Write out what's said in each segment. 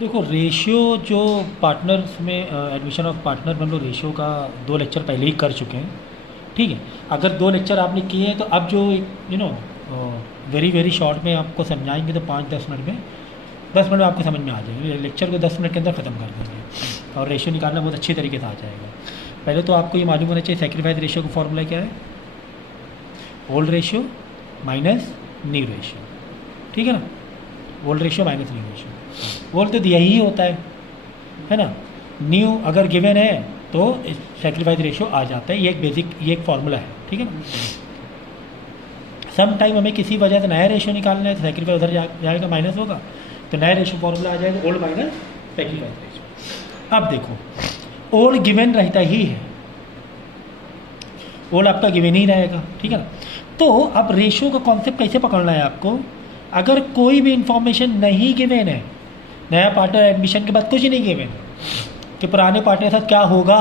देखो रेशियो जो पार्टनर्स में एडमिशन ऑफ पार्टनर में हम लोग रेशियो का 2 लेक्चर पहले ही कर चुके हैं। ठीक है, अगर 2 लेक्चर आपने किए हैं तो अब जो you know very very short में आपको समझाएंगे तो 5-10 मिनट में 10 मिनट में आपको समझ में आ जाएगी। लेक्चर को 10 मिनट के अंदर ख़त्म कर देंगे और रेशियो निकालना बहुत अच्छी तरीके से आ जाएगा। पहले तो आपको ये मालूम होना चाहिए सेक्रीफाइस रेशियो का फॉर्मूला क्या है, old ratio minus new ratio. ठीक है ना, old ratio minus new ratio. Old तो दिया ही होता है ना। न्यू अगर गिवन है तो सेक्रीफाइस रेशियो आ जाता है। ये एक बेसिक, ये एक फॉर्मूला है। ठीक है ना। सम टाइम हमें किसी वजह से नया रेशियो निकालना है तो सेक्रीफाइस उधर जाएगा, माइनस होगा तो नया रेशियो फॉर्मूला आ जाएगा ओल्ड माइनस सेक्रीफाइस रेशियो। अब देखो ओल्ड गिवन रहता ही है, ओल्ड आपका गिवन ही रहेगा। ठीक है ना। तो अब रेशियो का कॉन्सेप्ट कैसे पकड़ना है आपको, अगर कोई भी इंफॉर्मेशन नहीं गिवन है, नया पार्टनर एडमिशन के बाद कुछ नहीं गिवन है कि पुराने पार्टनर के साथ क्या होगा,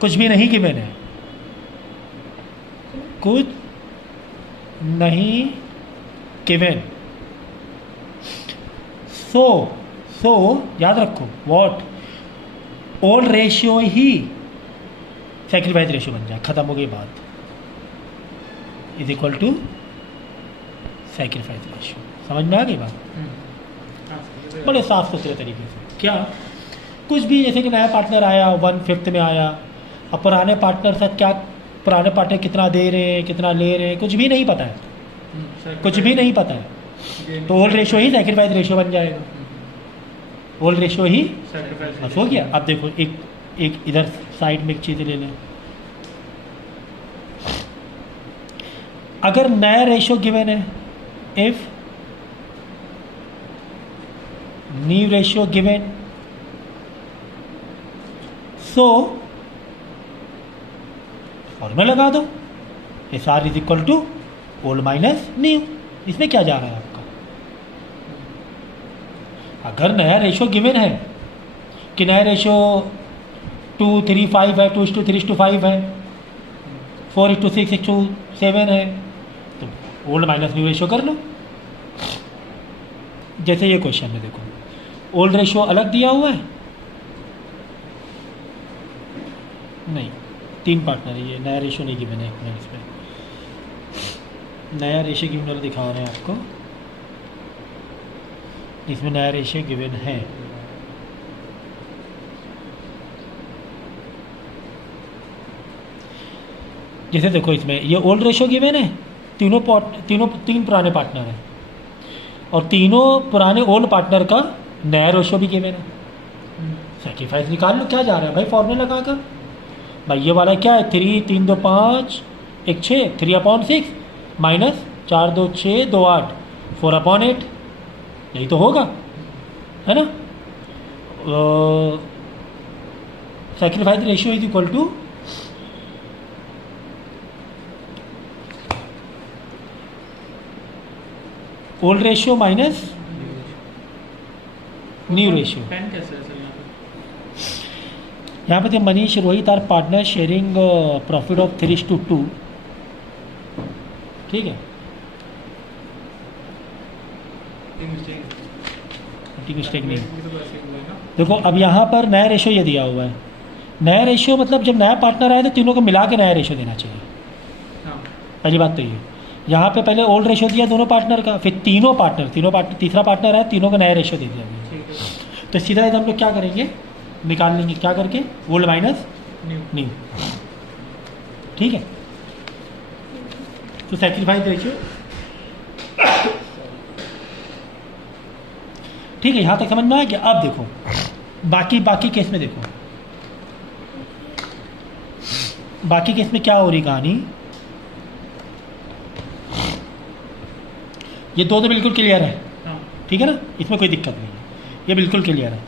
कुछ भी नहीं गिवन है, कुछ नहीं गिवन। सो याद रखो व्हाट, ओल्ड रेशियो ही सेक्रीफाइस रेशियो बन जाए, खत्म हो गई बात, is equal to sacrifice ratio. समझ में आ गई बात? बड़े साफ सुथरे तरीके से। क्या कुछ भी, जैसे कि नया पार्टनर आया 1/5 में आया, अब पुराने पार्टनर साथ क्या, पुराने पार्टनर कितना दे रहे हैं कितना ले रहे हैं कुछ भी नहीं पता है, कुछ भी नहीं पता है, तो ओल्ड रेशियो ही सेक्रीफाइस रेशियो बन जाएगा, ओल्ड रेशियो ही बस हो गया। अब देखो एक इधर साइड में एक चीज़ ले लें, अगर नया रेशियो गिवन है, if new ratio given, so formula लगा दो, S R is equal to old minus new. इसमें क्या जा रहा है आपका, अगर नया रेशियो गिवन है कि नया रेशियो 2:3:5 है, 2:3:5 है, 4:6:7 है, तो ओल्ड माइनस न्यू रेशियो कर लो। जैसे ये क्वेश्चन में देखो ओल्ड रेशियो अलग दिया हुआ है, नहीं 3 पार्टनर है, ये नया रेशियो नहीं गिवन है। एक मिनट, इसमें नया रेशियो गिवन वाला दिखा रहे हैं आपको, इसमें नया रेशियो गिवन है। जैसे देखो इसमें ये ओल्ड रेशियो गिवन है, तीन पुराने पार्टनर हैं और तीनों पुराने ओल्ड पार्टनर का नया रेशियो भी गिवन है। सेक्रीफाइस निकाल लो, क्या जा रहा है भाई फॉर्मूला लगाकर। भाई ये वाला क्या है, 3 3 2 5 1 6, 3/6 माइनस 4 2 6 2 8 4/8, यही तो होगा, है ना। Sacrifice ratio is equal to old ratio minus new ratio. पेन कैसे है सर यहाँ पे थे Manish Rohit are partner sharing profit of 3:2। ठीक है, मिस्टेक नहीं। देखो अब यहाँ पर नया रेशियो ये दिया हुआ है, नया रेशियो मतलब जब नया पार्टनर आए तो तीनों को मिला के नया रेशियो देना चाहिए। पहली बात तो ये, यहाँ पे पहले ओल्ड रेशियो दिया दोनों पार्टनर का, फिर तीनों पार्टनर तीसरा पार्टनर है, तीनों का नया रेशियो दे दिया। तो सीधा हम लोग क्या करेंगे, निकाल लेंगे क्या करके, ओल्ड माइनस न्यू। ठीक है, तो सेक्रीफाइस रेशियो ठीक है, यहाँ तक समझ में आ गया। अब देखो बाकी केस में देखो, बाकी केस में क्या हो रही कहानी, ये दो तो बिल्कुल क्लियर है। ठीक है ना, इसमें कोई दिक्कत नहीं है, ये बिल्कुल क्लियर है।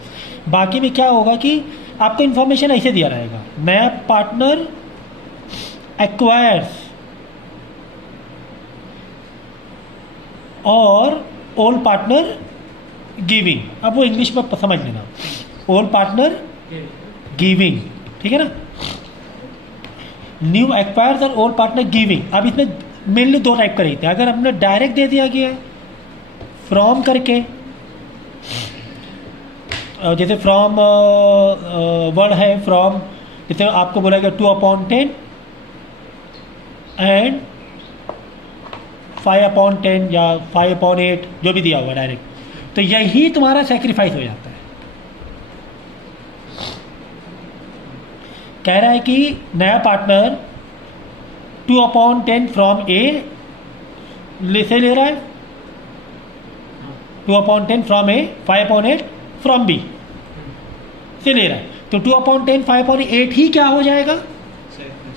बाकी में क्या होगा कि आपको इन्फॉर्मेशन ऐसे दिया रहेगा, नया पार्टनर एक्वायर्स और ओल्ड पार्टनर गिविंग। अब वो इंग्लिश में समझ लेना, ओल्ड पार्टनर गिविंग। ठीक है ना, न्यू एक्वायर्स और ओल्ड पार्टनर गिविंग। अब इसमें मेनली 2 टाइप का रहते हैं, अगर हमने डायरेक्ट दे दिया गया है फ्रॉम करके जैसे फ्रॉम वर्ड है फ्रॉम, जैसे आपको बोला गया 2/10 एंड 5/10 या 5/8 जो भी दिया हुआ डायरेक्ट, तो यही तुम्हारा सेक्रीफाइस हो जाता है। कह रहा है कि नया पार्टनर 2/10 फ्रॉम ए से ले रहा है, 2/10 फ्रॉम ए, 5/8 फ्रॉम बी से ले रहा है, तो 2/10 5/8 ही क्या हो जाएगा,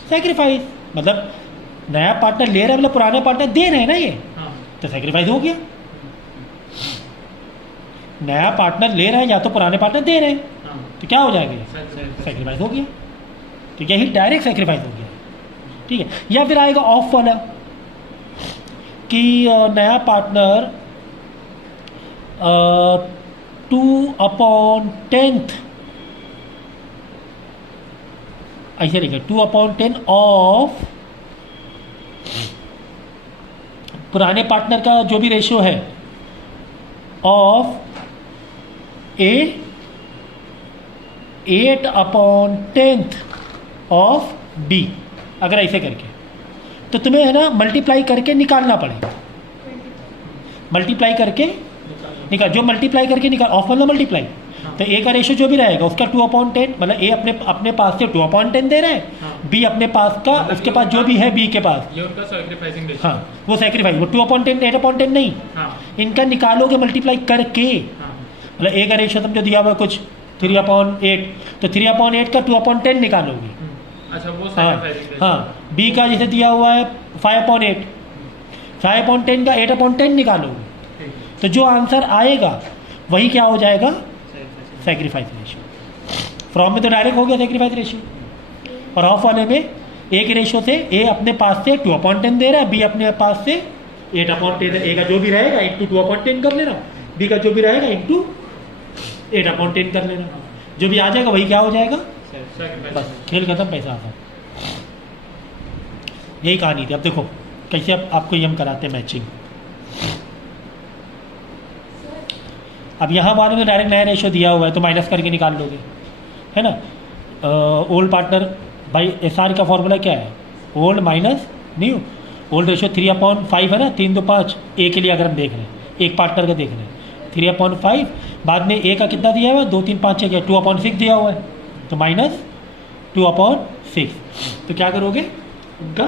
सेक्रीफाइस। मतलब नया पार्टनर ले रहा है मतलब पुराना पार्टनर दे रहे हैं ना ये, तो सेक्रीफाइस हो गया। नया पार्टनर ले रहा है या तो पुराने पार्टनर दे रहे हैं, तो क्या हो जाएगा ये, सेक्रीफाइस हो गया। तो यही डायरेक्ट सेक्रीफाइस हो गया, ठीक है। या फिर आएगा ऑफ वाला कि नया पार्टनर 2/10 ऐसे लिखा 2/10 ऑफ पुराने पार्टनर का जो भी रेशियो है ऑफ ए 8/10 ऑफ बी, अगर ऐसे करके, तो तुम्हें है ना मल्टीप्लाई करके निकालना पड़ेगा, मल्टीप्लाई करके निकाल, जो मल्टीप्लाई करके निकाल, ऑफ मतलब मल्टीप्लाई, तो ए का रेशियो जो भी रहेगा उसका 2/10, मतलब ए अपने पास से 2/10 दे रहा है, बी अपने पास का, उसके पास जो भी है बी के पास, ये उनका सैक्रिफाइसिंग रेशियो, हाँ वो सैक्रिफाइस, वो 2/10 8/10 नहीं, इनका निकालोगे मल्टीप्लाई करके, मतलब ए का रेशियो समझो दिया हुआ कुछ 3/8, तो 3/8 का 2/10 निकालोगे, अच्छा वो हाँ, बी का जैसे दिया हुआ है 5/8, 5/10 का 8/10 निकालोगे, तो जो आंसर आएगा वही क्या हो जाएगा, सैक्रिफाइस रेशियो। फ्रॉम में तो डायरेक्ट हो गया सैक्रिफाइस रेशियो, और ऑफ वाले में ए के रेशियो से ए अपने पास से 2/10 दे रहा है, बी अपने पास से 8/10, ए का जो भी रहेगा इंटू 2/10 कर लेना, बी का जो भी रहेगा इंटू 8/10 कर लेना, जो भी आ जाएगा वही क्या हो जाएगा, बस खेल खत्म, पैसा आता। यही कहानी थी। अब देखो कैसे अब आपको ये हम कराते हैं मैचिंग। अब यहाँ वाले में डायरेक्ट नया रेशियो दिया हुआ है तो माइनस करके निकाल लोगे, है ना। ओल्ड पार्टनर भाई SR का फॉर्मूला क्या है, old minus new. Old ratio 3/5 है ना, 3 2 5, ए के लिए अगर हम देख रहे हैं, एक पार्टनर का देख रहे हैं 3/5, बाद में ए का कितना दिया हुआ है 2 3 5 6 2/6 दिया हुआ है, तो माइनस 2/6, तो क्या करोगे उनका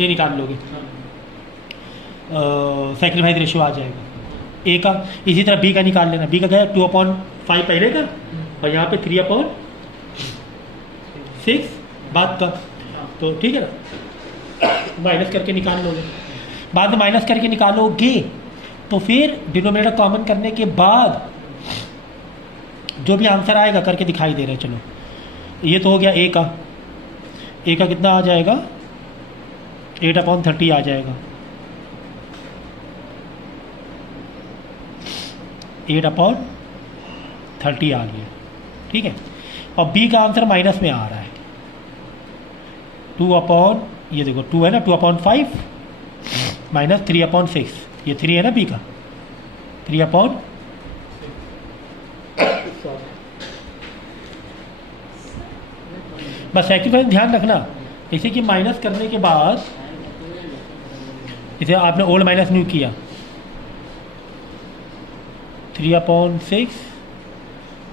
ये निकाल लोगे, सैक्रिफाइस रेशियो आ जाएगा ए का। इसी तरह बी का निकाल लेना, बी का क्या है 2/5 पहले का, और यहाँ पे 3/6 बाद का, तो ठीक है ना, माइनस करके निकाल लोगे। बाद में माइनस करके निकालोगे तो फिर डिनोमिनेटर कॉमन करने के बाद जो भी आंसर आएगा करके दिखाई दे रहा है। चलो ये तो हो गया ए का, ए का कितना आ जाएगा 8/30 आ जाएगा, 8/30 आ गया, ठीक है। और बी का आंसर माइनस में आ रहा है 2 ये देखो 2 है ना, 2/5 माइनस 3/6, ये 3 है ना बी का, 3/, बस सैक्रिफाइस ध्यान रखना, जैसे कि माइनस करने के बाद जैसे आपने ओल्ड माइनस न्यू किया 3/6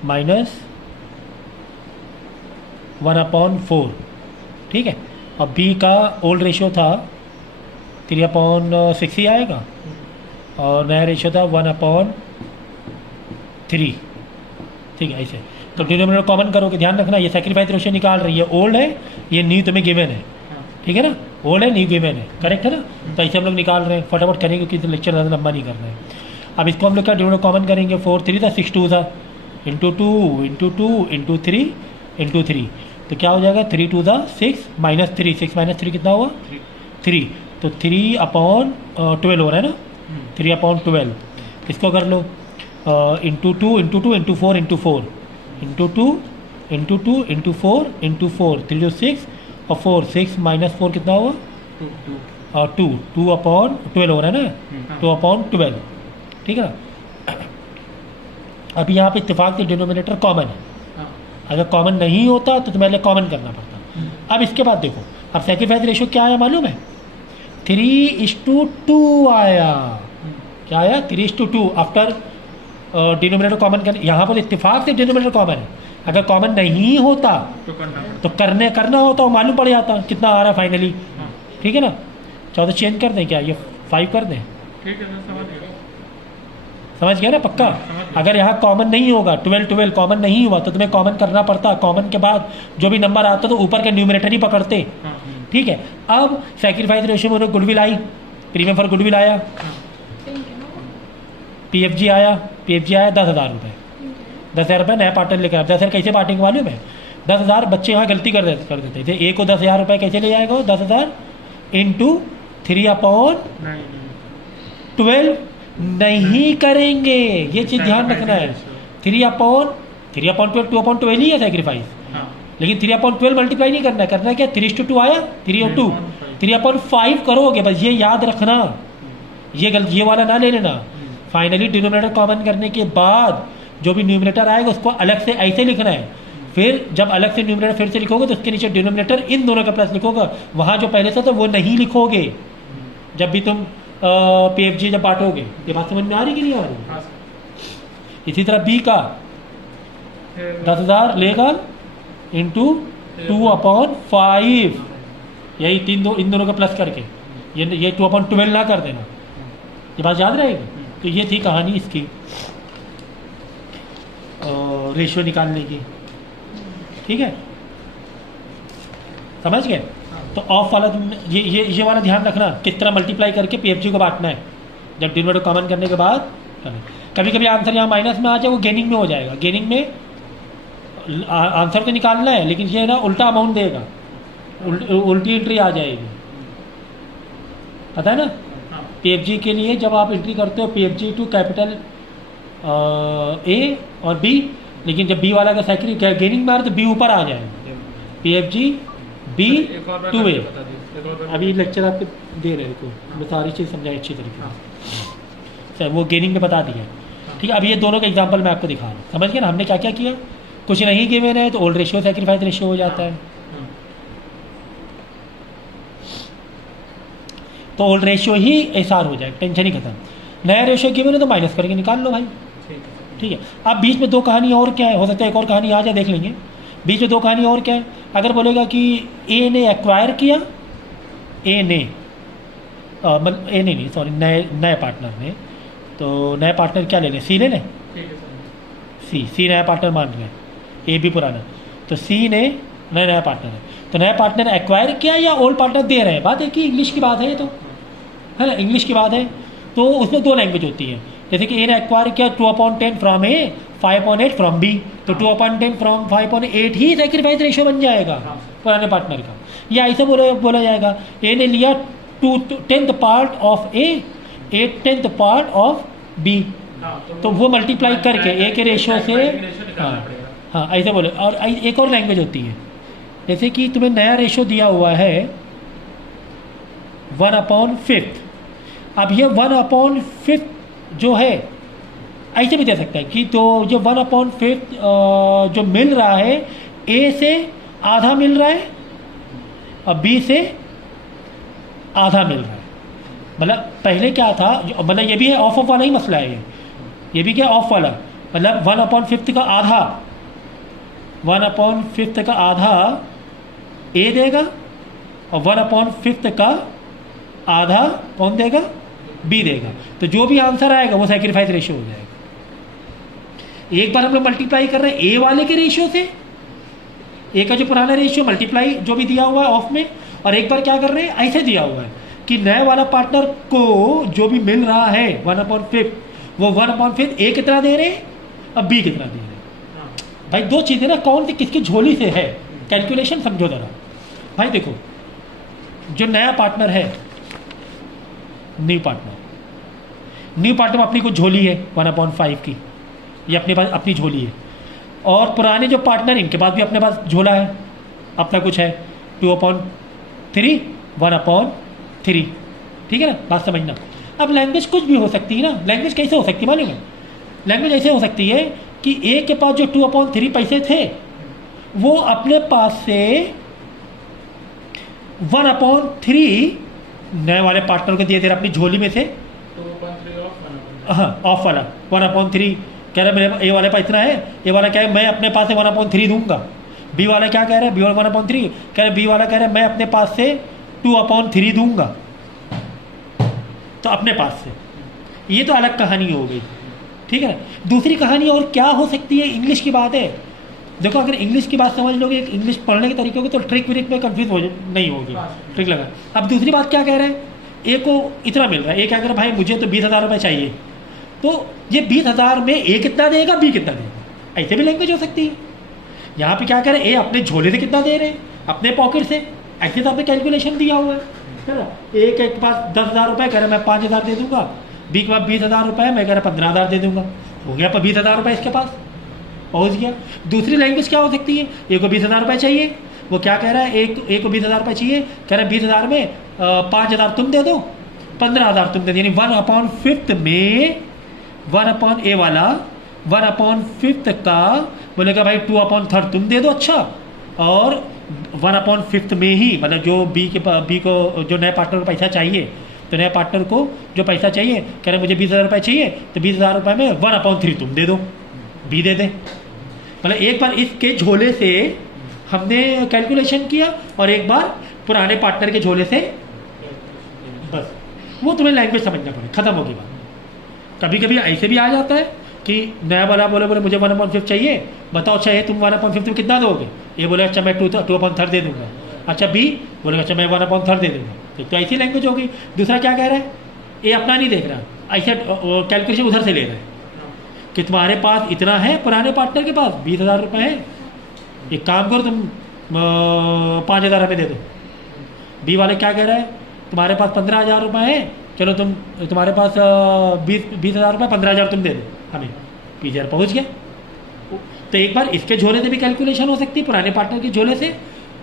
माइनस 1/4, ठीक है। और बी का ओल्ड रेशियो था 3/6 ही आएगा, और नया रेशियो था 1/3, ठीक है। ऐसे तो डिनोमिनेटर कॉमन करोगे, ध्यान रखना ये सैक्रिफाइस रेशियो निकाल रही है, ओल्ड है, ये न्यू तुम्हें गिवन है, ठीक है ना, ओल्ड है न्यू गिवन है, करेक्ट है ना। तो ऐसे हम लोग निकाल रहे हैं, फटाफट करेंगे क्योंकि लेक्चर ज़्यादा लंबा नहीं कर रहे हैं। अब इसको हम लोग क्या डिनोमिनेटर कॉमन करेंगे, 4 3 था 6 2 था, इंटू 2 इंटू 2 इंटू 3 इंटू 3, तो क्या हो जाएगा 3 2 था 6 माइनस 3, 6 माइनस 3 कितना हुआ 3, तो 3/12 हो रहा है ना, 3/12, इसको कर लो into 2 into 2 into 4 into 4 into 2 into 2 into 4 into 4, 3 जो 6 और 4, 6 माइनस 4 कितना हुआ 2, 2/12 हो रहा है ना, 2/12, ठीक है ना। अभी यहाँ पे इत्तेफाक से डिनोमिनेटर कॉमन है, हाँ अगर कॉमन नहीं होता तो तुम्हें पहले कॉमन करना पड़ता। अब इसके बाद देखो, अब सेक्रीफाइस रेशियो क्या आया मालूम है? 3:2 आया। क्या आया? 3:2 आफ्टर डिनोमिनेटर कॉमन कर। यहाँ पर इत्तेफाक से डिनोमिनेटर कॉमन है, अगर कॉमन नहीं होता तो करना पड़ता। तो करना होता वो मालूम पड़ जाता कितना आ रहा है फाइनली। हाँ ठीक है ना? 14 चेंज कर दें क्या, ये 5 कर दें? ठीक है, मैं समझ गया। समझ गया ना पक्का? समझ गया। अगर यहाँ कॉमन नहीं होगा, 12 कॉमन नहीं हुआ तो तुम्हें कॉमन करना पड़ता। कॉमन के बाद जो भी नंबर आता तो ऊपर के न्यूमरेटर ही पकड़ते। हाँ ठीक है, अब सेक्रीफाइस रेशियो में goodwill I, premium for goodwill आया, हाँ पीएफजी आया 10,000 रुपये। 10,000 रुपये नया पार्टनर लेकर आया। 10,000 कैसे बांटेंगे मालूम है? 10,000 बच्चे यहाँ गलती कर देते थे। ए को 10,000 रुपये कैसे ले जाएगा? 10,000 इंटू 3/12 नहीं करेंगे, ये चीज़ ध्यान रखना है। 3/12 2/12 ही है सेक्रीफाइस, हाँ लेकिन 3/12 मल्टीप्लाई नहीं करना है। करना क्या? 3:2 आया, 3/2 3/5 करोगे, बस ये याद रखना। ये वाला ना ले लेना। फाइनली डिनोमिनेटर कॉमन करने के बाद जो भी न्यूमरेटर आएगा उसको अलग से ऐसे लिखना है। फिर जब अलग से न्यूमरेटर फिर से लिखोगे तो उसके नीचे डिनोमिनेटर इन दोनों का प्लस लिखोगे। वहाँ जो पहले से था वो नहीं लिखोगे जब भी तुम पीएफजी जब बांटोगे। ये बात समझ में आ रही कि नहीं आ रही? हाँ इसी तरह बी का 10,000 लेगा इंटू 2/5, यही इन दोनों का प्लस करके ये 2/12 ना कर देना। ये बात याद रहेगी। तो ये थी कहानी इसकी रेशियो निकालने की। ठीक है, समझ गए? तो ऑफ वाला ये वाला ध्यान रखना, किस तरह मल्टीप्लाई करके पीएफजी को बांटना है जब डिनोमिनेटर कॉमन करने के बाद करना। कभी कभी आंसर यहाँ माइनस में आ जाए, वो गेनिंग में हो जाएगा। गेनिंग में आंसर तो निकालना है लेकिन ये ना उल्टा अमाउंट देगा, उल्टी एंट्री आ जाएगी। पता है ना? पीएफजी के लिए जब आप एंट्री करते हो PFG टू कैपिटल ए और बी, लेकिन जब बी वाला का साइकिल गेनिंग में आ रहा तो बी ऊपर आ जाएगा। PFG B टू ए। अभी लेक्चर आपको दे रहे थे, मैं सारी चीज़ समझाई अच्छी तरीके से। वो गेनिंग में बता दिया। ठीक है, अब ये दोनों का एग्जांपल मैं आपको दिखा रहा हूँ। समझ गए ना हमने क्या क्या किया? कुछ नहीं गिवन है तो ओल्ड रेशियो सेक्रीफाइस रेशियो हो जाता है। तो ओल्ड रेशियो ही एसआर हो जाएगा, टेंशन ही खत्म। नया रेशियो गिवन है तो माइनस करके निकाल लो भाई। ठीक है, अब बीच में दो कहानी और क्या है, हो सकता है एक और कहानी आ जाए, देख लेंगे। बीच में दो कहानी और क्या है? अगर बोलेगा कि ए ने एक्वायर किया, नए पार्टनर ने, तो नए पार्टनर क्या ले लें? सी ले लें। सी नया पार्टनर मान रहे हैं, ए भी पुराना, तो सी ने नया पार्टनर है, तो नया पार्टनर एक्वायर किया या ओल्ड पार्टनर दे रहे हैं। बात है कि इंग्लिश की बात है, ये तो है ना, इंग्लिश की बात है। तो उसमें दो लैंग्वेज होती है, जैसे कि ए ने एक्वायर किया 2/10 फ्रॉम ए, 5/8 फ्रॉम बी, तो 2/10 फ्रॉम 5/8 ही सेक्रीफाइस रेशियो बन जाएगा पुराने पार्टनर का। या ऐसे बोला जाएगा ए ने लिया 2/10 part of A, 1/10 part of B, तो वो मल्टीप्लाई करके ए के रेशियो से। हाँ ऐसे बोले। और एक और लैंग्वेज होती है, जैसे कि तुम्हें नया रेशियो दिया हुआ है 1/5, अब ये 1/5 जो है ऐसे भी दे सकता है कि तो जो 1/5 जो मिल रहा है ए से आधा मिल रहा है और बी से आधा मिल रहा है। मतलब पहले क्या था, मतलब ये भी है ऑफ वाला ही मसला है, ये भी क्या ऑफ वाला, मतलब 1/5 का आधा, 1/5 का आधा ए देगा और 1/5 का आधा कौन देगा? बी देगा। तो जो भी आंसर आएगा वो सेक्रीफाइस रेशियो हो जाएगा। एक बार हम लोग मल्टीप्लाई कर रहे हैं ए वाले के रेशियो से, ए का जो पुराना रेशियो मल्टीप्लाई जो भी दिया हुआ है ऑफ में, और एक बार क्या कर रहे हैं ऐसे दिया हुआ है कि नया वाला पार्टनर को जो भी मिल रहा है 1/5, वो 1/5 ए कितना दे रहे हैं और बी कितना दे रहे हैं। भाई दो चीज़ें ना, कौन सी किसकी झोली से है, कैलकुलेशन समझो जरा। भाई देखो, जो नया पार्टनर है, न्यू पार्टनर में अपनी कुछ झोली है 1/5 की, ये अपने पास अपनी झोली है, और पुराने जो पार्टनर इनके पास भी अपने पास झोला है, अपना कुछ है 2/3, 1/3। ठीक है ना, बात समझना। अब लैंग्वेज कुछ भी हो सकती है ना। लैंग्वेज कैसे हो सकती है मालूम है? लैंग्वेज ऐसे हो सकती है कि ए के पास जो 2/3 पैसे थे वो अपने पास से 1/3 नए वाले पार्टनर को दिए, तेरे अपनी झोली में से। 2/3 ऑफ 1/3। हाँ, ऑफ वाला 1/3 कह रहा है मेरे ए वाले पास इतना है, ए वाला क्या है मैं अपने पास से 1/3 दूंगा। बी वाला क्या कह रहा है, बी वाला 1/3 कह रहा है, बी वाला कह रहा है मैं अपने पास से 2/3 दूंगा, तो अपने पास से। ये तो अलग कहानी हो गई, ठीक है ना। दूसरी कहानी और क्या हो सकती है, इंग्लिश की बात है। देखो अगर इंग्लिश की बात समझ लोगे, इंग्लिश पढ़ने के तरीके होगी तो ट्रिक विरिक में कंफ्यूज हो नहीं होगी, ट्रिक लगा। अब दूसरी बात क्या कह रहे हैं, ए को इतना मिल रहा है, ए क्या कह रहा है भाई मुझे तो 20,000 रुपये चाहिए, तो ये 20,000 में ए कितना देगा, बी कितना देगा, ऐसे भी लैंग्वेज हो सकती है। यहाँ पे क्या कह रहे हैं, ए अपने झोले से कितना दे रहे हैं, अपने पॉकेट से, ऐसे तो आपने कैलकुलेशन दिया हुआ है ना। ए के पास 10,000 रुपये, कह रहे मैं 5,000 दे दूंगा, बी के पास 20,000 रुपये, मैं कह रहा 15,000 दे दूंगा, हो गया पर 20,000 रुपये इसके पास पहुँच गया। दूसरी लैंग्वेज क्या हो सकती है, ए को 20,000 रुपये चाहिए, वो क्या कह रहा है, ए को 20,000 रुपये चाहिए, कह रहा है 20,000 में 5,000 तुम दे दो, 15,000 तुम दे दो, यानी 1/5 में 1 ए वाला 1/5 का बोलेगा भाई 2/3 तुम दे दो, अच्छा, और 1/5 में ही मतलब जो बी को जो नए पार्टनर को पैसा चाहिए, तो नए पार्टनर को जो पैसा चाहिए कह रहे मुझे 20,000 रुपये चाहिए, तो 20,000 रुपये में 1/3 तुम दे दो, बी दे दे। मतलब एक बार इसके झोले से हमने कैलकुलेशन किया और एक बार पुराने पार्टनर के झोले से, बस वो तुम्हें लैंग्वेज समझना पड़े, खत्म होगी बात। कभी कभी ऐसे भी आ जाता है कि नया वाला बोले मुझे 1/5 चाहिए, बताओ अच्छा ये तुम 1/5 में कितना दोगे, ये बोले अच्छा मैं 2/3 दे दूंगा, अच्छा बी बोलेगा अच्छा मैं 1/3 दे दूंगा, तो ऐसी लैंग्वेज होगी। दूसरा क्या कह रहा है, ये अपना नहीं देख रहा, ऐसे कैलकुलेशन उधर से ले रहा है कि तुम्हारे पास इतना है, पुराने पार्टनर के पास 20,000 रुपये है, एक काम करो तुम 5,000 हमें दे दो। बी वाले क्या कह रहा है, तुम्हारे पास 15,000 रुपये है, चलो तुम्हारे पास 20,000 रुपये, 15,000 तुम दे दो हमें, 20,000 पहुँच गया। तो एक बार इसके झोले से भी कैलकुलेशन हो सकती है, पुराने पार्टनर के झोले से,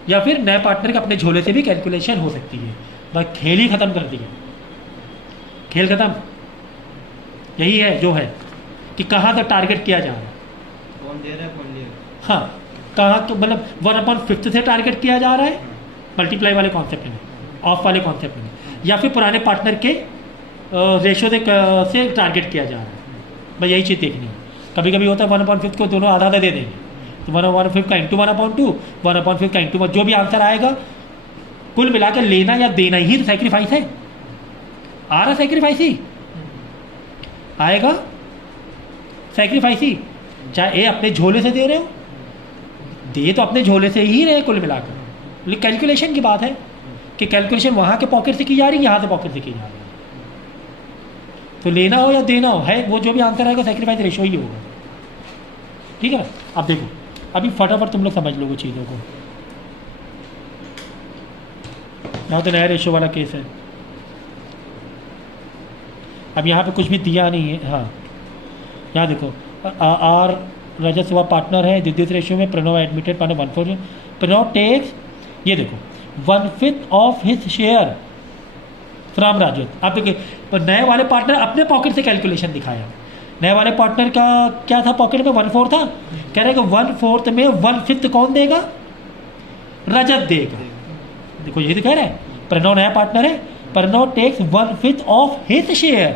या फिर नए पार्टनर के अपने झोले से भी कैलकुलेशन हो सकती है। बस खेल ही खत्म कर दिया, खेल खत्म। यही है जो है कि कहाँ तक टारगेट किया जा रहा है, कौन दे रहा है कौन ले रहा है। हाँ कहाँ तो मतलब 1/5 से टारगेट किया जा रहा है, मल्टीप्लाई वाले कॉन्सेप्ट में, ऑफ वाले कॉन्सेप्ट में, या फिर पुराने पार्टनर के रेशो से टारगेट किया जा रहा है। बस यही चीज़ देखनी है। कभी कभी होता है 1/5 को दोनों आधा आधा दे देंगे, तो 1/5 का इंटू 1/2, 1/5 का इंटू, जो भी आंसर आएगा कुल मिलाकर लेना या देना ही तो सेक्रीफाइस है। आ रहा सेक्रीफाइस ही आएगा, सेक्रीफाइस ही, चाहे ए अपने झोले से दे रहे हो, दे तो अपने झोले से ही रहे कुल मिलाकर, लेकिन कैलकुलेशन की बात है कि कैलकुलेशन वहाँ के पॉकेट से की जा रही है, यहाँ से पॉकेट से की जा रही है। तो लेना हो या देना हो है, वो जो भी आंसर आएगा सेक्रीफाइस रेशो ही होगा, ठीक है ना। अब देखो अभी फटाफट तुम लोग समझ लोगे चीज़ों को। यहाँ तो नया रेशो वाला केस है, अब यहाँ पे कुछ भी दिया नहीं है। हाँ यहाँ देखो, आर रजत हुआ पार्टनर है, दिस रेशियो में Pranav admitted partner 1/4, Pranav takes, ये देखो 1/5 of his share from Rajat. आप देखिए नए वाले पार्टनर अपने पॉकेट से कैलकुलेशन दिखाया, नए वाले पार्टनर का क्या था पॉकेट में 1/4 था, कह रहे कि 1/4 में 1/5 कौन देगा, रजत देगा। देखो ये तो कह रहे हैं प्रणव नया पार्टनर है, Pranav takes 1/5 of his share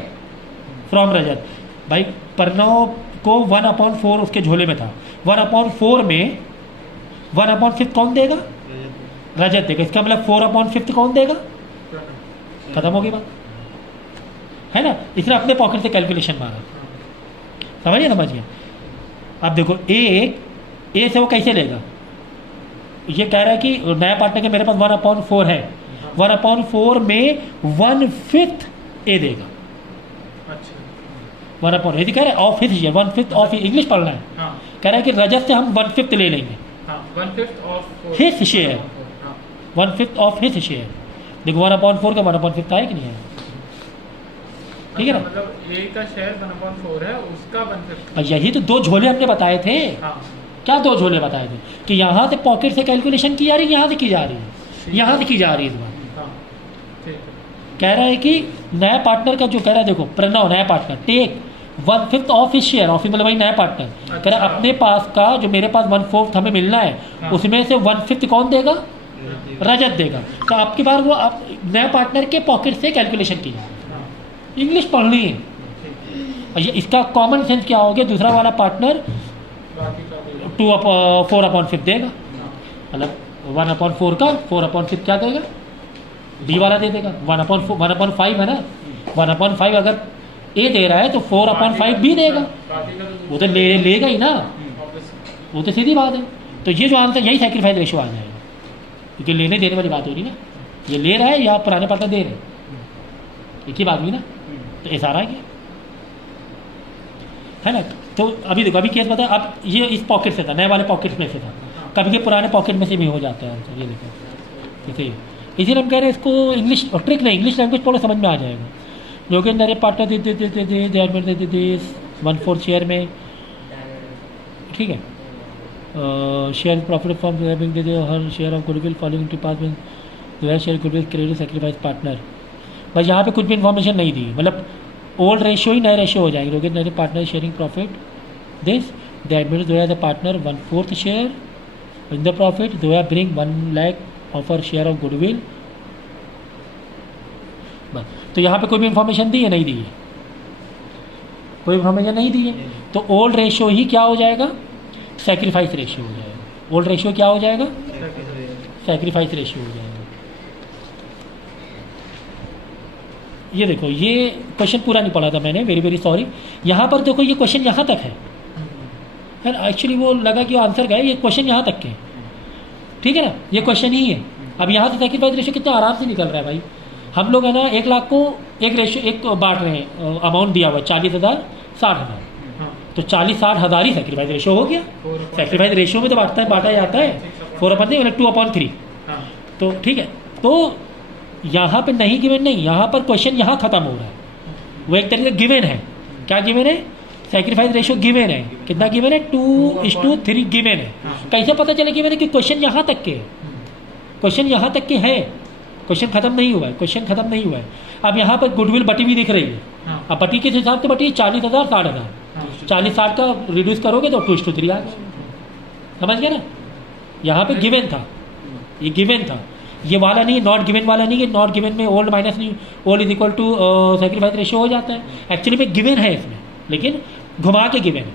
from Rajat. भाई प्रणव को 1/4 उसके झोले में था, 1/4 में 1/5 कौन देगा, रजत देगा। इसका मतलब 4/5 कौन देगा, खत्म होगी बात, है ना। इसने अपने पॉकेट से कैलकुलेशन मारा, समझिए। अब देखो ए से वो कैसे लेगा, ये कह रहा है कि नया पार्टनर के मेरे पास 1/4 है, 1/4 में 1/5 ए देगा। अच्छा 1/4 ये कह रहे हैं of his share, 1/5 of, English पढ़ना है। हाँ कह रहा है कि रजत से हम 1/5 ले लेंगे, हाँ 1/5 of his share, 1/5 of his share. देखो 1/4 का 1/5 है कि नहीं है, ठीक है ना। मतलब ए का शेयर 1/4 है, उसका 1/5। और यही तो दो झोले हमने बताए थे। हाँ क्या दो झोले बताए थे कि यहाँ से पॉकेट से कैलकुलेशन की जा रही है, यहाँ से की जा रही है, यहाँ से की जा रही है इस बार। हाँ ठीक है। कह रहा है कि नया पार्टनर का जो कह रहा है, देखो प्रणव नया partner take 1/5 of his share, of मतलब वही नया पार्टनर कह रहा अच्छा। अपने पास का जो मेरे पास 1/4 हमें मिलना है, हाँ। उसमें से 1/5 कौन देगा? रजत देगा। तो आपकी बार वो आप नया पार्टनर के पॉकेट से कैलकुलेशन की जाए, हाँ, इंग्लिश पढ़नी है। और ये इसका कॉमन सेंस क्या हो गया? दूसरा वाला पार्टनर बाकी का भी 4/5 देगा, हाँ, मतलब 1/4 का 4/5 क्या देगा? डी वाला दे देगा। 1/5 है ना, 1/5 अगर ए दे रहा है तो 4/5 भी देगा, बाकी का वो तो लेगा ही ना, obviously, वो तो सीधी बात है। तो ये जो आंसर यही सैक्रिफाइस रेशियो आ जाएगा, क्योंकि लेने देने वाली बात हो रही ना, ये ले रहा है या पुराने पार्टनर दे रहे हैं, एक ही बात हुई ना। तो ऐसा रहा क्या है ना। तो अभी देखो, अभी केस बता, अब ये इस पॉकेट से था, नए वाले पॉकेट में से था, कभी के पुराने पॉकेट में से भी हो जाता है आंसर। ये देखो जैसे इसीलिए हम कह रहे हैं इसको इंग्लिश और ट्रिक नहीं, इंग्लिश लैंग्वेज थोड़ा समझ में आ जाएगा। जो कि नए पार्टनर दे 1/4 शेयर में, ठीक है, शेयर प्रॉफिट फ्रॉम दे दे, her share of goodwill following to pass में जो है share goodwill credit sacrifice partner. बस यहाँ पे कुछ भी इन्फॉर्मेशन नहीं दी, मतलब ओल्ड रेशियो ही नए रेशियो हो जाएंगे। रोहित नए partner sharing profit this they admit जो है the partner 1/4 share in the profit जो है bring 1 lakh offer share of goodwill. बस, तो यहाँ पे कोई भी इन्फॉर्मेशन दी है? नहीं दी है, कोई इन्फॉर्मेशन नहीं दी है। तो ओल्ड रेशियो ही क्या हो जाएगा? सैक्रिफाइस रेशियो हो जाएगा। ओल्ड रेशियो क्या हो जाएगा? सैक्रिफाइस रेशियो हो जाएगा। ये देखो, ये क्वेश्चन पूरा नहीं पढ़ा था मैंने, वेरी वेरी सॉरी। यहाँ पर देखो, ये क्वेश्चन यहाँ तक है ना, एक्चुअली वो लगा कि आंसर गए, ये क्वेश्चन यहाँ तक के, ठीक है ना, ये क्वेश्चन ही है। अब यहाँ से सैक्रिफाइस रेशियो कितना आराम से निकल रहा है भाई। हम लोग है ना 1 लाख को एक रेशियो एक बांट रहे हैं, अमाउंट दिया हुआ है 40,000 60,000, हाँ, तो 40-60,000 ही सैक्रिफाइस रेशियो हो गया। 4/5 सैक्रिफाइस रेशियो में तो बांटा जाता है 4/3 2/3। हाँ, तो ठीक है, तो यहाँ पे नहीं गिवन नहीं, यहाँ पर क्वेश्चन यहाँ खत्म हो रहा है। वो एक तरीके से गिवन है। क्या गिवन है? सैक्रिफाइस रेशियो गिवन है। कितना गिवन है? 2:3 गिवन है। कैसे पता चले गिवन है? कि क्वेश्चन यहाँ तक के है, क्वेश्चन यहाँ तक के है, क्वेश्चन खत्म नहीं हुआ है, क्वेश्चन खत्म नहीं हुआ है। अब यहाँ पर गुडविल बटी भी दिख रही है। हाँ, अब बटी किस हिसाब से बटी है? 40,000 60,000। हाँ, 40-60 का रिड्यूस करोगे तो 2:3 आ गया। समझ गया ना, यहाँ पे गिवन था, ये गिवन था, ये वाला नहीं, नॉट गिवन वाला नहीं है। नॉट गिवन में ओल्ड माइनस नहीं, old is equal to sacrifice ratio हो जाता है। एक्चुअली में गिवन है इसमें, लेकिन घुमा के गिवन है,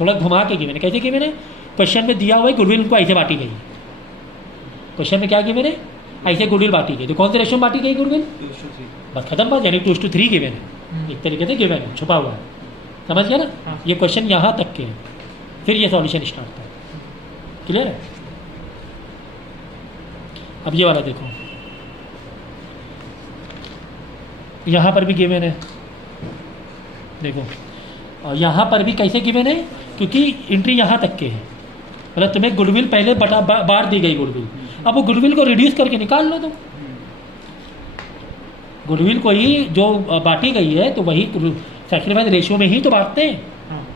थोड़ा घुमा के गिवन है। कैसे गिवन है? क्वेश्चन में दिया हुआ है गुडविल उनको ऐसे बांटी गई। क्वेश्चन में क्या गिवन है? ऐसे गुडविल बांटी गई। तो कौन से रेशियो में बांटी गई गुडविल? बस खत्म बात, यानी 2:3 गिवन है, एक तरीके से गिवन है, छुपा हुआ है। समझ गया ना, हाँ। ये क्वेश्चन यहाँ तक के हैं, फिर ये सॉल्यूशन स्टार्ट था। क्लियर है? अब ये वाला देखो, यहाँ पर भी गिवन है, देखो, और यहाँ पर भी कैसे गिवन है? क्योंकि एंट्री यहाँ तक के है, मतलब तुम्हें गुडविल पहले बांट दी गई गुडविल, अब वो गुडविल को रिड्यूस करके निकाल लो तुम। गुडविल को ही जो बांटी गई है तो वही सैक्रिफाइस रेशियो में ही तो बांटते हैं, हाँ,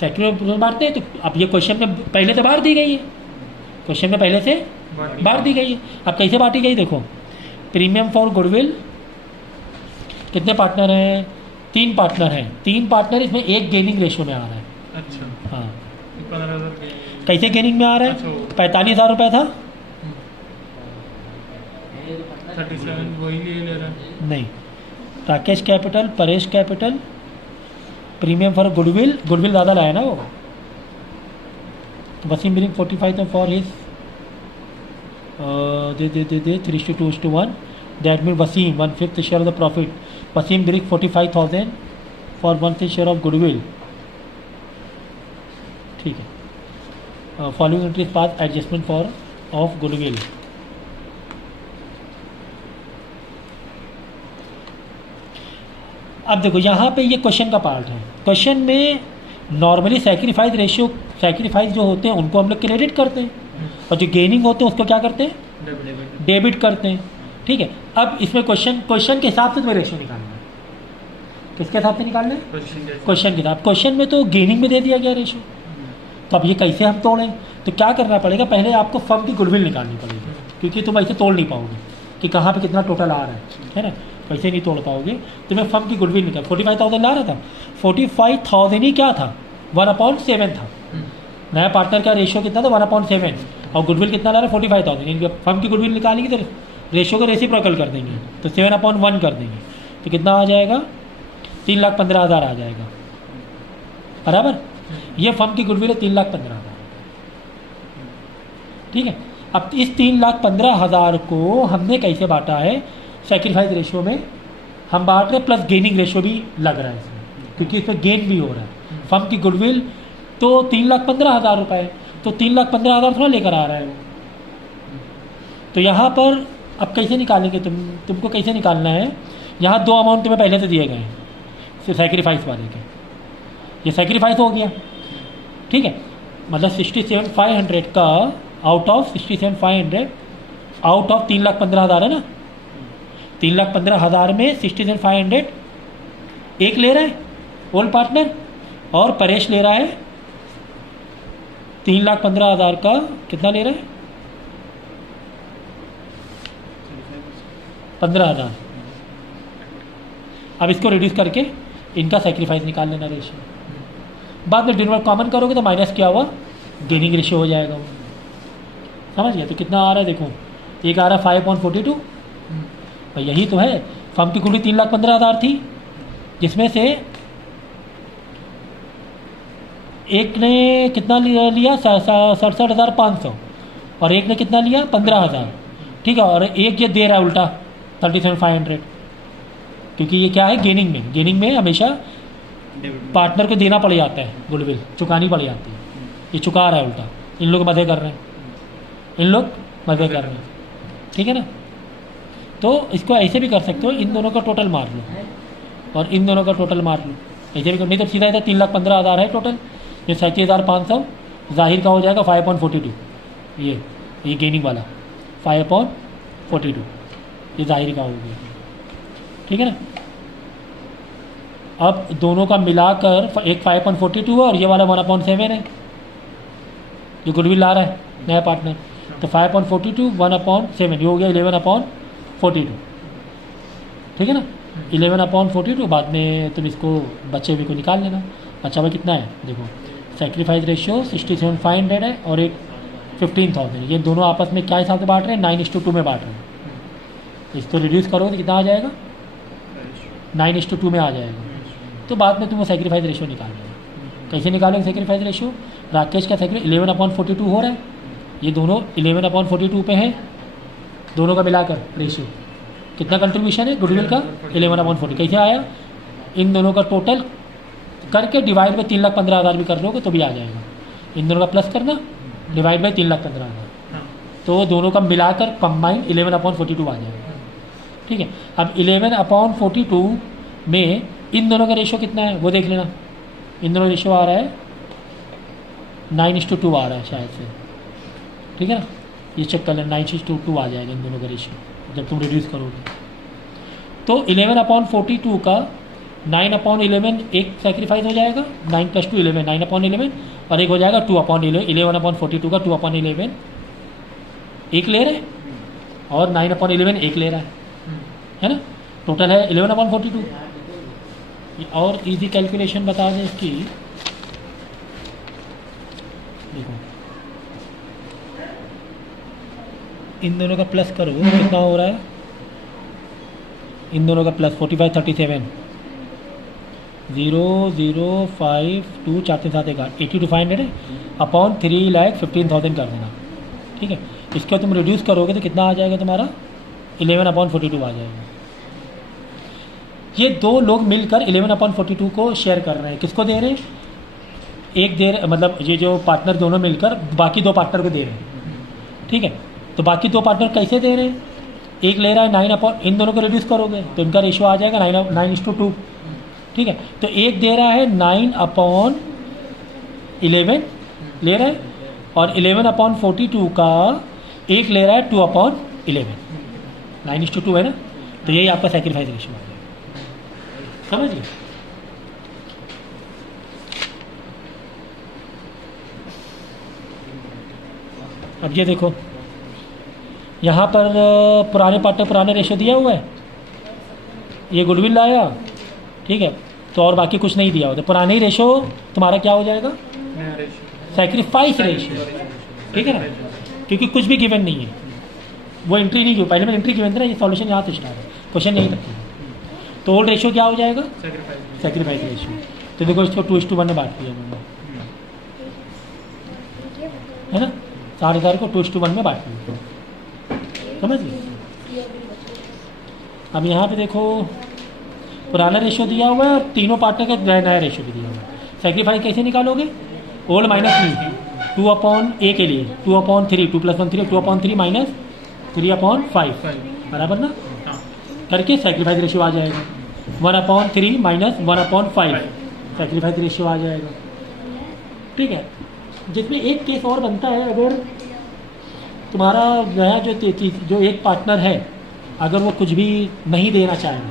सैक्रिफाइस में बांटते हैं। तो अब ये क्वेश्चन में पहले तो बांट दी गई है, क्वेश्चन में पहले से बांट दी गई है। अब कैसे बांटी गई? देखो, प्रीमियम फॉर गुडविल कितने पार्टनर हैं? 3 पार्टनर हैं। 3 पार्टनर, इसमें एक गेनिंग रेशियो में आ रहा है। अच्छा, हाँ, 15,000 के कैसे गेनिंग में आ रहा है? अच्छा। 45,000 रुपये था, 37 वही ले रहा है। नहीं, Rakesh capital, Paresh capital, premium for goodwill, goodwill ज़्यादा लाया ना वो, तो वसीम बिलिंग 45,000 फॉर हिज दे 3:2:1, that mean Wasim 1/5 share of the profit, Wasim bringing 45,000 for 1/5 share of goodwill. ठीक है, following entries pass adjustment for of goodwill. अब देखो, यहाँ पे ये क्वेश्चन का पार्ट है। क्वेश्चन में नॉर्मली सैक्रिफाइस रेशियो, सैक्रिफाइस जो होते हैं उनको हम लोग क्रेडिट करते हैं, और जो गेनिंग होते हैं उसको क्या करते हैं? डेबिट करते हैं। ठीक है, अब इसमें क्वेश्चन के हिसाब से तुम्हें रेशियो निकालना है। किसके हिसाब से निकालना है? क्वेश्चन के हिसाब। क्वेश्चन में तो गेनिंग में दे दिया गया रेशियो, तो अब ये कैसे हम तोड़ें? तो क्या करना पड़ेगा? पहले आपको फर्म की गुडविल निकालनी पड़ेगी, क्योंकि तुम ऐसे तोड़ नहीं पाओगे कि कहाँ पे कितना टोटल आ रहा है ना। वैसे नहीं तोड़ पाओगे। तो मैं फर्म की गुडविल निकाल 45,000 ला रहा था, 45,000 ही क्या था 1/7 था। नया पार्टनर का रेशियो कितना था 1/7 और गुडविल कितना ला रहा है 45,000। फर्म की गुडविल निकालेंगे तो रेशियो को रेसिप्रोकल कर देंगे तो 7/1 कर देंगे तो कितना आ जाएगा 3,15,000 आ जाएगा बराबर। ये फर्म की गुडविल है 3,15,000। ठीक है, अब इस 3,15,000 को हमने कैसे बांटा है, सेक्रीफाइस रेशियो में हम बांट रहे प्लस गेनिंग रेशियो भी लग रहा है इसमें, क्योंकि इसमें गेन भी हो रहा है। फर्म की गुडविल तो 3,15,000 रुपये, तो 3,15,000 थोड़ा लेकर आ रहा है वो। तो यहाँ पर अब कैसे निकालेंगे तुमको कैसे निकालना है, यहाँ दो अमाउंट तुम्हें पहले से दिए गए हैं सेक्रीफाइस वाले के, ये सेक्रीफाइस हो गया। ठीक है, मतलब 67,500 का आउट ऑफ 67,500 आउट ऑफ 3,15,000 है ना, 3,15,000 में 67,500 एक ले रहा है ओल्ड पार्टनर और परेश ले रहा है 3,15,000 का कितना ले रहा है 15,000। अब इसको रिड्यूस करके इनका सेक्रीफाइस निकाल लेना रेशियो, बाद में डिनोमिनेटर कॉमन करोगे तो माइनस क्या हुआ गेनिंग रेशियो हो जाएगा वो, समझ गया। तो कितना आ रहा है देखो, एक आ रहा है 5/42, भाई यही तो है। फर्म की गुडविल 3,15,000 थी जिसमें से एक ने कितना लिया 67,500 और एक ने कितना लिया 15,000। ठीक है, और एक ये दे रहा है उल्टा 37,500, क्योंकि ये क्या है गेनिंग में हमेशा पार्टनर को देना पड़ जाता है, गुडविल चुकानी पड़ जाती है। ये चुका रहा है उल्टा, इन लोग मज़े कर रहे हैं, इन लोग मज़े कर रहे हैं। ठीक है ना, तो इसको ऐसे भी कर सकते हो, इन दोनों का टोटल मार लो और इन दोनों का टोटल मार लो, ऐसे भी कर, नहीं तो सीधा इधर 3,15,000 है टोटल, ये 37,500 जाहिर का हो जाएगा 5/42, ये गेनिंग वाला 5/42 ये जाहिर का हो गया। ठीक है ना, अब दोनों का मिलाकर एक 5/42 है और ये वाला 1/7 है जो गुडविल ला रहा है नया पार्टनर, तो 5/42 1/7 ये हो गया 11/42। ठीक है ना, 11/42, बाद में तुम इसको बचे हुए को निकाल लेना। बचा हुआ कितना है देखो, सेक्रीफाइस रेशियो 67,500 है और एक 15,000, ये दोनों आपस में क्या हिसाब से बांट रहे हैं 9:2 में बांट रहे हैं। इसको रिड्यूस करो तो कितना आ जाएगा 9:2 में आ जाएगा। तो बाद में तुम वो सेक्रीफाइस रेशियो निकाल लेना। कैसे निकालोगे सेक्रीफाइस रेशियो, राकेश का सेक्रीफाइस 11/42 हो रहा है, ये दोनों 11/42 पे है, दोनों का मिलाकर रेशियो कितना कंट्रीब्यूशन है गुडविल का 11/40। कैसे आया, इन दोनों का टोटल करके डिवाइड बाई 3,15,000 भी कर लोगे तो भी आ जाएगा। इन दोनों का प्लस करना डिवाइड बाई 3,15,000, तो दोनों का मिलाकर कंबाइन 11/42 आ जाएगा। ठीक है, अब 11/42 में इन दोनों का रेशियो कितना है वो देख लेना। इन दोनों रेशियो आ रहा है 9:2 आ रहा है शायद से। ठीक है ना, ये चेक कर लेना 9:2 आ जाएगा इन दोनों का रेशियो जब तुम रिड्यूस करोगे। तो 11/42 का 9/11 एक सेक्रीफाइस हो जाएगा, 9 + 2 11 9/11 और एक हो जाएगा 2/11 11/42 का 2/11 एक ले रहे और 9/11 एक ले रहा है ना, टोटल है 11/42। और इजी कैलकुलेशन बता दें इसकी, देखो इन दोनों का प्लस करो कितना हो रहा है, इन दोनों का प्लस 4537 0 0 5 2 4 3 7 1 8 82,500 है अपॉन 3,15,000 कर देना। ठीक है, इसको तुम रिड्यूस करोगे तो कितना आ जाएगा तुम्हारा 11/42 आ जाएगा। ये दो लोग मिलकर 11/42 को शेयर कर रहे हैं, किसको दे रहे हैं, एक दे रहे मतलब ये जो पार्टनर दोनों मिलकर बाकी दो पार्टनर को दे रहे हैं। ठीक है, तो बाकी दो पार्टनर कैसे दे रहे हैं, एक ले रहा है 9 इन दोनों को रिड्यूस करोगे तो इनका रेशियो आ जाएगा 9:2। ठीक है, तो एक दे रहा है 9/11 ले रहा है और 11/42 का एक ले रहा है 2/11 9:2 है ना, तो यही आपका सेक्रीफाइस रेशियो है, समझिए। अब ये देखो यहाँ पर पुराने पार्टनर पुराने रेशियो दिया हुआ है, ये गुडविल लाया, ठीक है, तो और बाकी कुछ नहीं दिया हो तो पुराने ही रेशो तुम्हारा क्या हो जाएगा, नया रेशियो, सैक्रिफाइस रेशियो, ठीक है ना, क्योंकि कुछ भी गिवन नहीं है, वो एंट्री नहीं की, पहले मैंने एंट्री गिवन था ना, ये सॉल्यूशन यहाँ से स्टार्ट है, क्वेश्चन नहीं था। तो ओल्ड रेशियो क्या हो जाएगा, सैक्रिफाइस, सैक्रिफाइस रेशियो। तो देखो इसको 2:1 में बांट दिया मैंने, है ना, 60,000 को 2:1 में बांट दिया, समझ गए। अब यहाँ पे देखो पुराना रेशियो दिया हुआ है और तीनों पार्टनर का नया रेशियो भी दिया हुआ है। सैक्रिफाइस कैसे निकालोगे, ओल्ड माइनस नी, 2/a के लिए 2/3, 2 + 1 3, 2/3 माइनस 3/5 बराबर ना, हाँ, करके सैक्रिफाइस रेशियो आ जाएगा, 1/3 माइनस 1/5 सैक्रिफाइस रेशियो आ जाएगा, ठीक है। जिसमें एक केस और बनता है, अगर तुम्हारा नया जो एक पार्टनर है अगर वो कुछ भी नहीं देना चाहेगा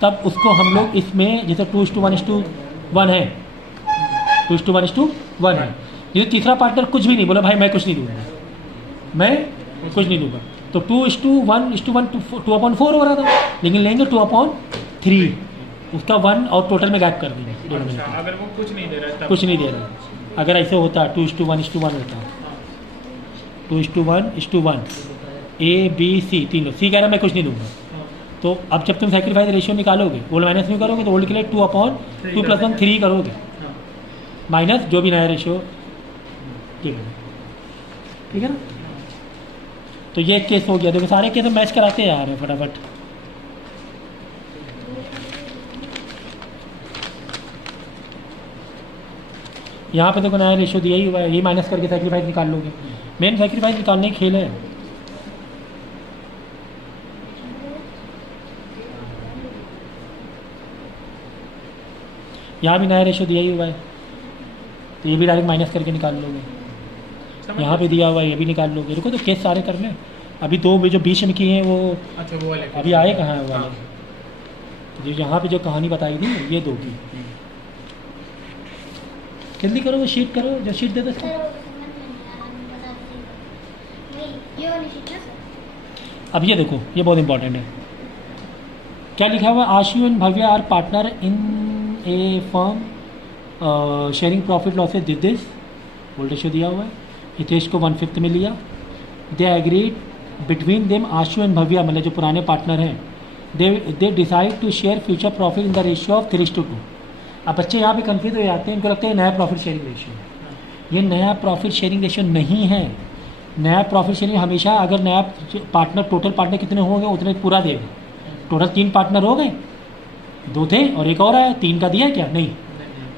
तब उसको हम लोग इसमें जैसे 2:1 है, 2:1 है, जैसे तीसरा पार्टनर कुछ भी नहीं बोला, भाई मैं कुछ नहीं दूंगा, मैं कुछ नहीं दूंगा, तो 2:1 2/4 हो रहा था, लेकिन लेंगे 2/3, उसका 1 और टोटल में गैप कर देंगे दोनों में, अगर वो कुछ नहीं दे रहा है तब कुछ नहीं दे रहा। अगर ऐसे होता 2:1 होता, 2:1 A B C तीनों, सी कह रहा मैं कुछ नहीं दूंगा, तो अब जब तुम सैक्रिफाइस रेशियो निकालोगे ओल्ड माइनस में करोगे तो ओल्ड के लिए 2/2 + 1 3 करोगे, माइनस जो भी नया रेशियो, ठीक है ना। तो ये केस हो गया, देखो सारे केस मैच कराते हैं यार फटाफट। यहाँ पे देखो नया रेशियो दिया ही हुआ है, ये माइनस करके सैक्रिफाइस निकाल लोगे, मेन सैक्रिफाइस निकालने की खेल है। यहाँ भी नया रेशियो दिया ही हुआ है, तो ये भी डायरेक्ट माइनस करके निकाल लोगे, यहाँ पे दिया हुआ है ये भी निकाल लोगे। रुको तो केस सारे करने, अभी दो जो बीच में किए हैं वो अच्छा वो वाले अभी आए कहाँ है वो वाले, तो जो यहाँ पे जो कहानी बताई थी ये दो की, जल्दी करो वो शीट करो, जो शीट दे दो इसको। अब ये देखो ये बहुत इंपॉर्टेंट है, क्या लिखा हुआ है, Ashu and Bhavya are partner in a firm sharing profit losses this old ratio दिया हुआ है, हितेश को 1/5 में लिया, they agreed between them, Ashu and Bhavya मतलब जो पुराने पार्टनर हैं, they decide to share future profit in the ratio of 3:2। अब बच्चे यहाँ पे कंफ्यूज हो जाते हैं, इनको लगता है नया प्रॉफिट शेयरिंग रेशियो है, ये नया प्रॉफिट शेयरिंग रेशियो नहीं है। नया प्रॉफिट शेयरिंग हमेशा अगर नया पार्टनर, टोटल पार्टनर कितने होंगे उतने पूरा देगा, टोटल 3 पार्टनर हो गए, 2 थे और एक और आया, 3 का दिया क्या, नहीं,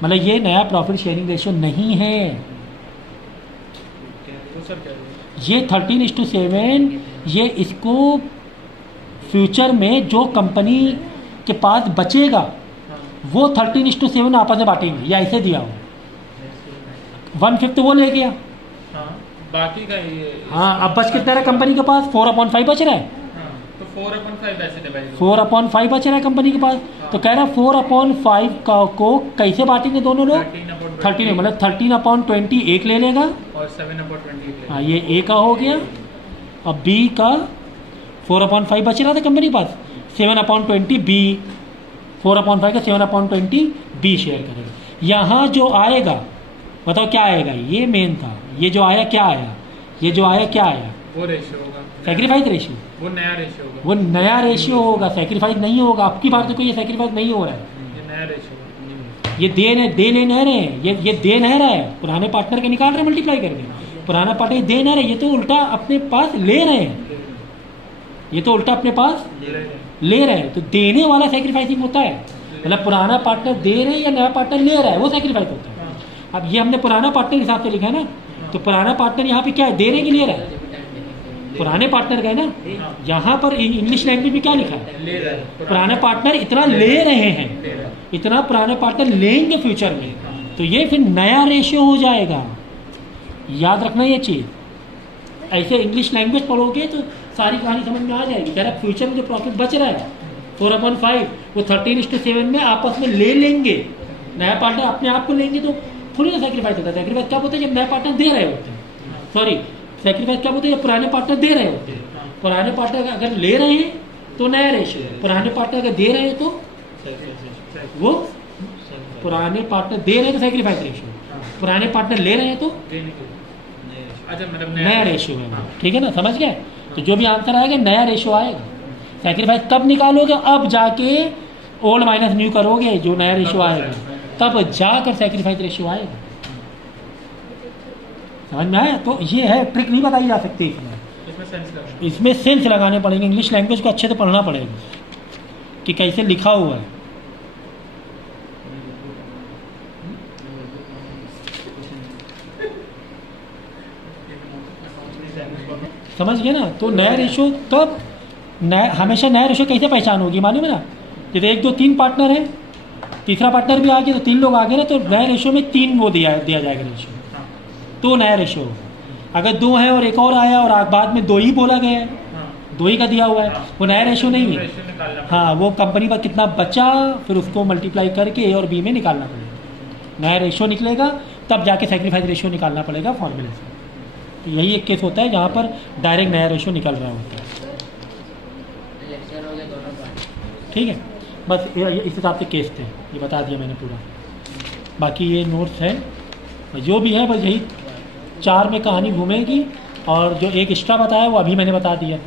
मतलब ये नया प्रॉफिट शेयरिंग रेशियो नहीं है, तो सर क्या है? ये 13:7, ये इसको फ्यूचर में जो कंपनी के पास बचेगा वो 13:7 आपस में बांटेंगे, या ऐसे दिया हो, 1/5 वो ले गया, हाँ, बाकी का ये, हाँ, अब बच कितना रहा कंपनी के पास, 4/5 बच रहा है, हाँ, तो 4/5 ऐसे डिवाइड 4/5 बच रहा है कंपनी के पास, तो कह रहा है 4/5 को कैसे बांटेंगे दोनों लोग, 13 मतलब 13/20 एक ले लेगा, और 7/20 हाँ ये ए का हो गया, अब बी का 4/5 बच रहा था कंपनी के पास, 7/20 बी, 4/5 का 7/20 बी शेयर करेगा। यहाँ जो आएगा बताओ क्या आएगा, ये मेन था, ये जो आया क्या आया, ये जो आया क्या आया, वो रेशियो होगा, सैक्रिफाइस रेशियो, वो नया रेशियो होगा, वो नया रेशियो होगा, सैक्रिफाइस नहीं होगा। आपकी बात देखो ये सैक्रिफाइस नहीं हो रहा है, ये नया रेशियो होगा, ये दे नहीं रहे हैं, ये दे नहीं रहा है, पुराने पार्टनर के निकाल रहे हैं मल्टीप्लाई करके, पुराना पार्टनर दे नहीं रहे, ये तो उल्टा अपने पास ले रहे हैं, ये तो उल्टा अपने पास ले रहे हैं, तो देने वाला सैक्रिफाइसिंग होता है, मतलब पुराना पार्टनर दे रहे हैं या नया पार्टनर ले रहा है वो सैक्रिफाइस होता है। अब ये हमने पुराना पार्टनर के हिसाब से लिखा है ना, तो पुराना पार्टनर यहाँ पे क्या है, दे रहे कि ले रहा है, पुराने पार्टनर का है ना, यहाँ पर इंग्लिश लैंग्वेज में क्या लिखा है, ले रहा है, पुराने पार्टनर इतना ले रहे हैं, इतना पुराने पार्टनर लेंगे फ्यूचर में, तो ये फिर नया रेशियो हो जाएगा, याद रखना ये चीज़। ऐसे इंग्लिश लैंग्वेज पढ़ोगे तो सारी कहानी समझ में आ जाएगी। कह रहा फ्यूचर में जो प्रॉफिट बच रहा है 4/5 वो 13:7 में आपस में ले लेंगे, नया पार्टनर अपने आप को लेंगे, तो थोड़ी ना सैक्रिफाइस होता है। सैक्रिफाइस क्या होता है जब नया पार्टनर दे रहे होते हैं, सॉरी सैक्रिफाइस क्या होता है जब पुराने पार्टनर दे रहे होते हैं। पुराने पार्टनर अगर ले रहे हैं तो नया रेशियो है। पुराने पार्टनर अगर दे रहे हैं तो वो पुराने पार्टनर दे रहे हैं तो सैक्रिफाइस रेशियो, पुराने पार्टनर ले रहे हैं तो देने के लिए। अच्छा मतलब नया रेशियो है वो। ठीक है ना, समझ गए? तो जो भी आंसर आएगा नया रेशियो आएगा। सैक्रिफाइस कब निकालोगे? अब जाके ओल्ड माइनस न्यू करोगे, जो नया रेशियो आएगा तब जाकर सैक्रिफाइस रेशियो आएगा। समझ में आया? तो ये है, ट्रिक नहीं बताई जा सकती इसमें, इसमें सेंस करना। इसमें सेंस लगाने पड़ेंगे। इंग्लिश लैंग्वेज को अच्छे से पढ़ना पड़ेगा कि कैसे लिखा हुआ है। समझ गए ना? तो नया रेशियो कब, नया हमेशा नया रेशियो कैसे पहचान होगी मालूम है ना? जैसे 1 2 3 पार्टनर है, तीसरा पार्टनर भी आ गया तो 3 लोग आ गए ना, तो नया रेशियो में 3 वो दिया जाएगा रेशियो, तो नया रेशियो होगा। अगर 2 है और एक और आया और बाद में 2 ही बोला गया है, 2 ही का दिया हुआ है, वो नया रेशियो नहीं है। रेशियो निकालना हाँ, वो कंपनी पर कितना बचा फिर उसको मल्टीप्लाई करके ए और बी में निकालना पड़ेगा। नया रेशियो निकलेगा तब जाके सैक्रिफाइस रेशियो निकालना पड़ेगा फॉर्मूले से। तो यही एक केस होता है जहाँ पर डायरेक्ट नया रेशियो निकल रहा होता है। ठीक है, बस इस हिसाब से केस थे, ये बता दिया मैंने पूरा। बाकी ये नोट्स है जो भी है, बस यही 4 में कहानी घूमेगी। और जो एक एक्स्ट्रा बताया वो अभी मैंने बता दिया।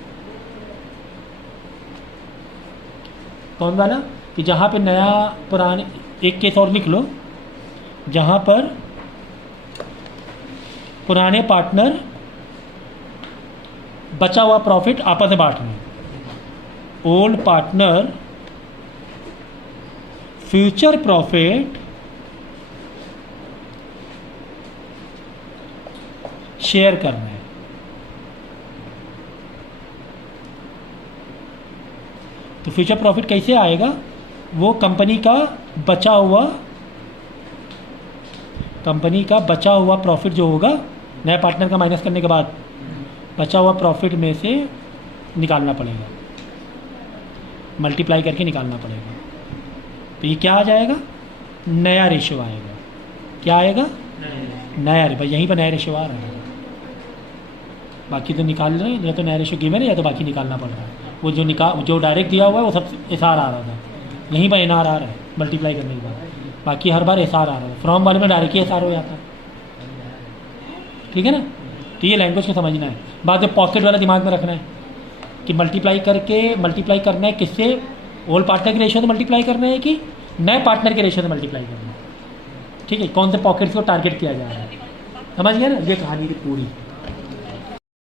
कौन वाला? कि जहाँ पे नया पुराने, एक केस और लिख लो जहाँ पर पुराने पार्टनर बचा हुआ प्रॉफिट आपस में बांट रहे हैं। Old partner future profit share कर रहे हैं। तो फ्यूचर प्रॉफिट कैसे आएगा? वो कंपनी का बचा हुआ प्रॉफिट जो होगा नया पार्टनर का माइनस करने के बाद बचा हुआ प्रॉफिट में से निकालना पड़ेगा, मल्टीप्लाई करके निकालना पड़ेगा। तो ये क्या आ जाएगा? नया रेशियो आएगा। क्या आएगा? नया रेशियो। यहीं पर नया रेशियो आ रहा है। बाकी तो निकाल रहे हैं, या तो नया रेशियो गिवन है या तो बाकी निकालना पड़ रहा है। वो जो डायरेक्ट दिया हुआ है वो सब एसआर आ रहा था, यहीं पर एनआर आ रहा है मल्टीप्लाई करने के बाद। बाकी हर बार एसआर आ रहा था, फ्रॉम वाले में डायरेक्ट ही एसआर हो जाता है। ठीक है ना? तो ये लैंग्वेज को समझना है। बाद में पॉकेट वाला दिमाग में रखना है कि मल्टीप्लाई करना है किससे? ओल्ड पार्टनर के रेशियो से मल्टीप्लाई करना है कि नए पार्टनर के रेशियो से मल्टीप्लाई करना है। ठीक है, कौन से पॉकेट्स को टारगेट किया जा रहा है। समझ गया ना? ये कहानी की पूरी।